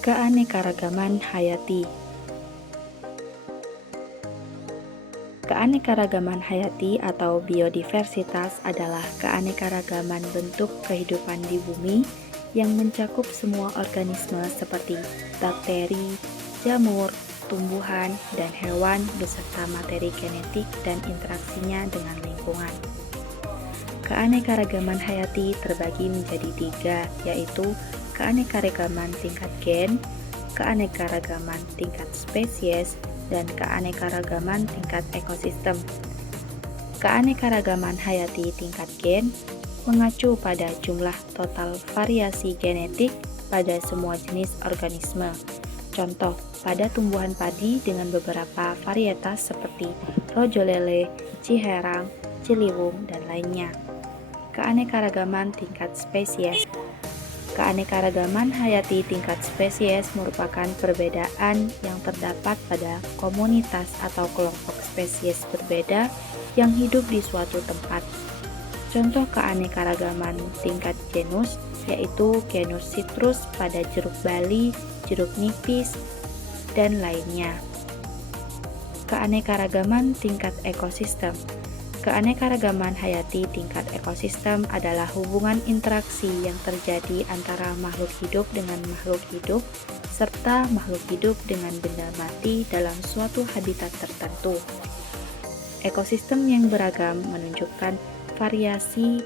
Keanekaragaman hayati. Keanekaragaman hayati atau biodiversitas adalah keanekaragaman bentuk kehidupan di bumi yang mencakup semua organisme seperti bakteri, jamur, tumbuhan, dan hewan beserta materi genetik dan interaksinya dengan lingkungan. Keanekaragaman hayati terbagi menjadi tiga, yaitu keanekaragaman tingkat gen, keanekaragaman tingkat spesies, dan keanekaragaman tingkat ekosistem. Keanekaragaman hayati tingkat gen mengacu pada jumlah total variasi genetik pada semua jenis organisme. Contoh, pada tumbuhan padi dengan beberapa varietas seperti rojolele, ciherang, ciliwung, dan lainnya. Keanekaragaman tingkat spesies. Keanekaragaman hayati tingkat spesies merupakan perbedaan yang terdapat pada komunitas atau kelompok spesies berbeda yang hidup di suatu tempat. Contoh keanekaragaman tingkat genus yaitu genus citrus pada jeruk bali, jeruk nipis, dan lainnya. Keanekaragaman tingkat ekosistem. Keanekaragaman hayati tingkat ekosistem adalah hubungan interaksi yang terjadi antara makhluk hidup dengan makhluk hidup, serta makhluk hidup dengan benda mati dalam suatu habitat tertentu. Ekosistem yang beragam menunjukkan variasi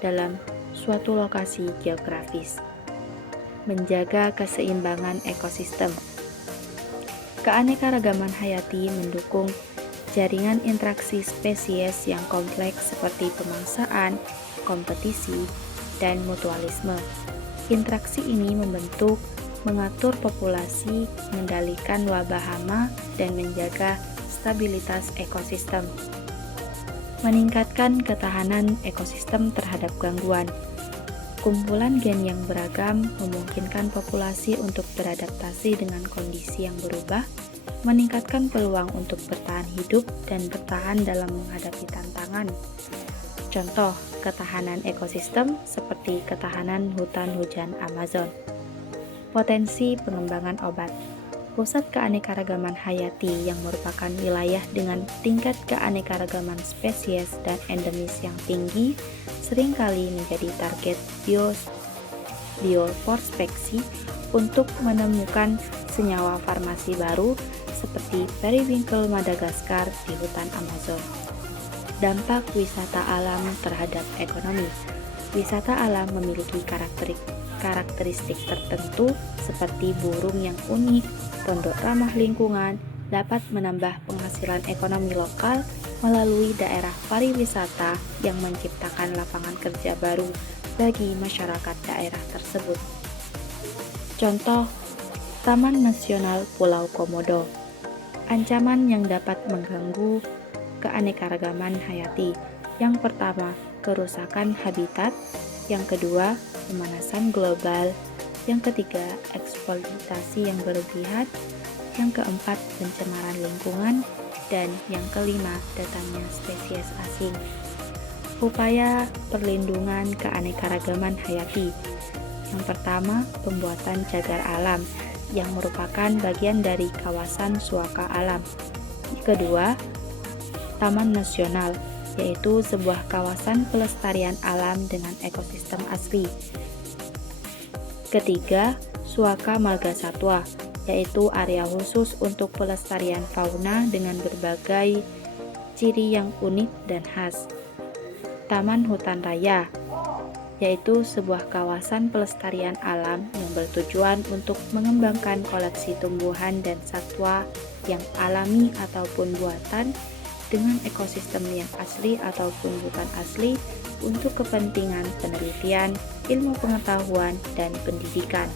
dalam suatu lokasi geografis. Menjaga keseimbangan ekosistem. Keanekaragaman hayati mendukung jaringan interaksi spesies yang kompleks seperti pemangsaan, kompetisi, dan mutualisme. Interaksi ini membentuk, mengatur populasi, mengendalikan wabah hama, dan menjaga stabilitas ekosistem. Meningkatkan ketahanan ekosistem terhadap gangguan. Kumpulan gen yang beragam memungkinkan populasi untuk beradaptasi dengan kondisi yang berubah, meningkatkan peluang untuk bertahan hidup dan bertahan dalam menghadapi tantangan. Contoh, ketahanan ekosistem seperti ketahanan hutan hujan Amazon. Potensi pengembangan obat. Pusat keanekaragaman hayati yang merupakan wilayah dengan tingkat keanekaragaman spesies dan endemis yang tinggi seringkali menjadi target bioprospeksi untuk menemukan senyawa farmasi baru seperti periwinkle Madagaskar di hutan Amazon. Dampak wisata alam terhadap ekonomi. Wisata alam memiliki karakteristik tertentu seperti burung yang unik, pondok ramah lingkungan, dapat menambah penghasilan ekonomi lokal melalui daerah pariwisata yang menciptakan lapangan kerja baru bagi masyarakat daerah tersebut. Contoh, Taman Nasional Pulau Komodo. Ancaman yang dapat mengganggu keanekaragaman hayati. Yang pertama, kerusakan habitat. Yang kedua, pemanasan global. Yang ketiga, eksploitasi yang berlebihan. Yang keempat, pencemaran lingkungan. Dan yang kelima, datangnya spesies asing. Upaya perlindungan keanekaragaman hayati. Yang pertama, pembuatan cagar alam yang merupakan bagian dari kawasan suaka alam. Kedua, Taman Nasional, yaitu sebuah kawasan pelestarian alam dengan ekosistem asli. Ketiga, Suaka Marga Satwa, yaitu area khusus untuk pelestarian fauna dengan berbagai ciri yang unik dan khas. Taman Hutan Raya, yaitu sebuah kawasan pelestarian alam yang bertujuan untuk mengembangkan koleksi tumbuhan dan satwa yang alami ataupun buatan dengan ekosistem yang asli ataupun bukan asli untuk kepentingan penelitian, ilmu pengetahuan, dan pendidikan.